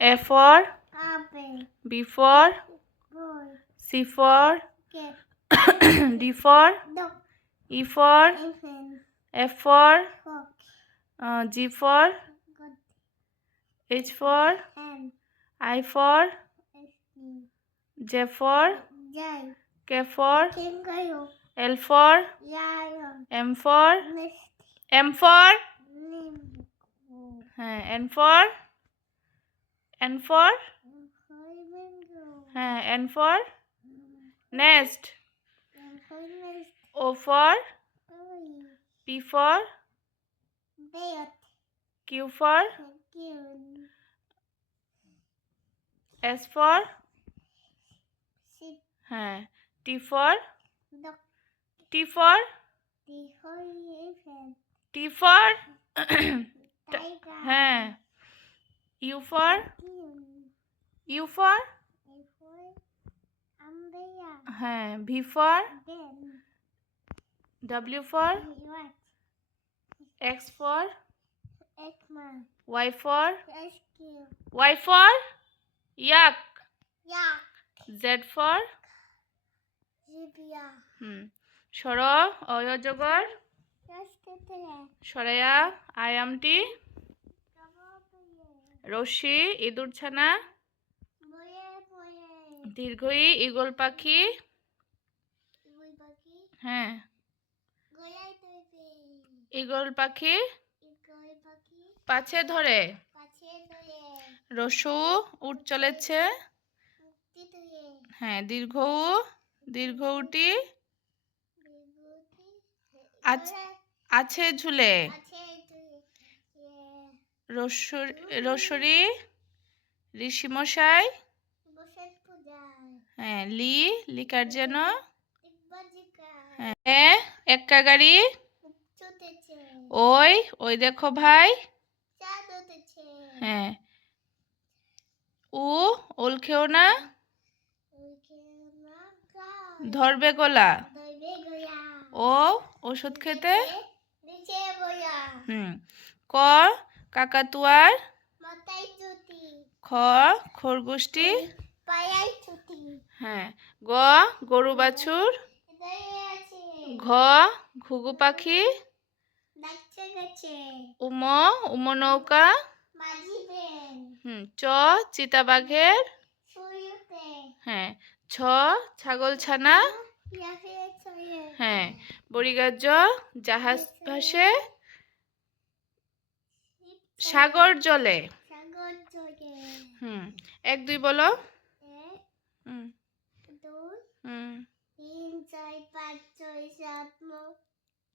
A for apple. B for Boy. C for Cat. D for Dog. E for Elephant. F for Fox. G for Goat. H for Hen. I for Snake. J for Jay. K for Kangaroo. L for Lion. M for Misty. M for Limbo. N for N for Flamingo. N for nest. Nest. O for Boy. P for Bear. Q for Coon. S for Sheep. T for Dog. T for The elephant. T for Tiger. U for Coon. U for Umbrella. V for Ben. W for What? X for Eggman. Y for Rescue. Y for yak. Yak. Z for Zebra. সর অজগর সরেয়া আয়ামটি রশ্মি ইঁদুর ছানা দীর্ঘই eagle পাখি eagle পাখি পাছে ধরে রসু উঠ চলেছে দীর্ঘ দীর্ঘটি আছে ঝুলে রসরি ঋষিমশাই লি লিকার যেন এক্কা গাড়ি ওই ওই দেখো ভাই উ ওল খেও না ধরবে গলা ও ওষুধ খেতে ক কাকাতুয়ার খ খরগোশটি গ গরু বাছুর ঘ ঘুঘু পাখি উম উম নৌকা চ চিতাবাঘের ছ ছাগল ছানা বড়িগাজ জাহাজ ভাসে সাগর জলে এক দুই বলো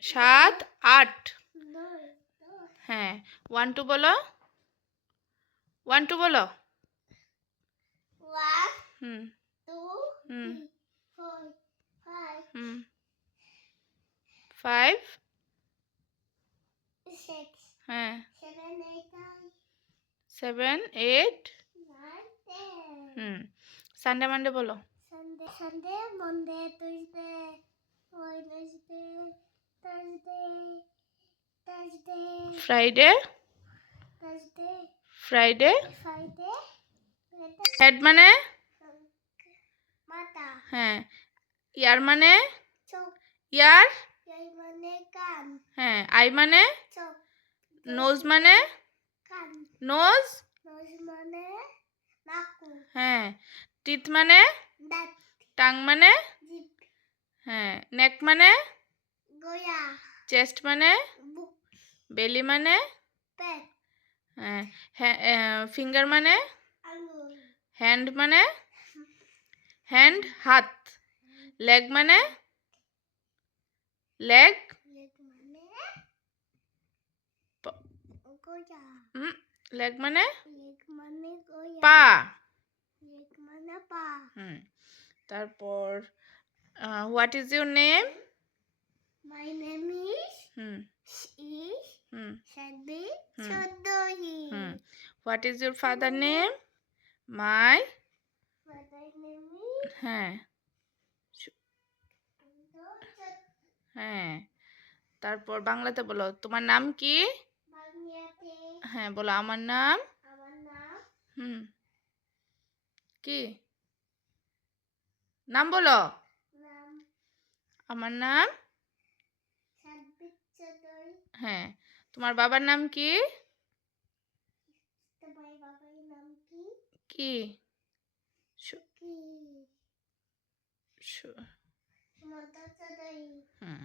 7 8 1 2 বলো 1 2 বলো 1 2 3 4 5 7 8 সানডে মানডে বলো Sunday, Monday, Tuesday, Wednesday, Thursday, Friday head মানে মাথা ইয়ার মানে চোখ ইয়ার মানে কান আই মানে চোখ নোজ মানে কান নোজ মানে নাকু টিথ মানে দাঁত টাং মানে জিভ নেক মানে গলা চেস্ট মানে বুক বেলি মানে পেট ফিঙ্গার মানে আঙ্গুল হ্যান্ড মানে হ্যান্ড হাত লেগ মানে লেগ মানে গলা লেগ মানে গলা পা মানে পা তারপর what is your name My name is Sadbi Chaudhary. What is your father name? My Father name is তারপর বাংলাতে বলো তোমার নাম কি বাংলাতে বলো আমার নাম আমার নাম কি নাম বলো? নাম আমার নাম সাব্বির চৌধুরী। হ্যাঁ। তোমার বাবার নাম কি? তোমার বাবার নাম কি? কি সু- কি? সু- মমতা চৌধুরী। হুম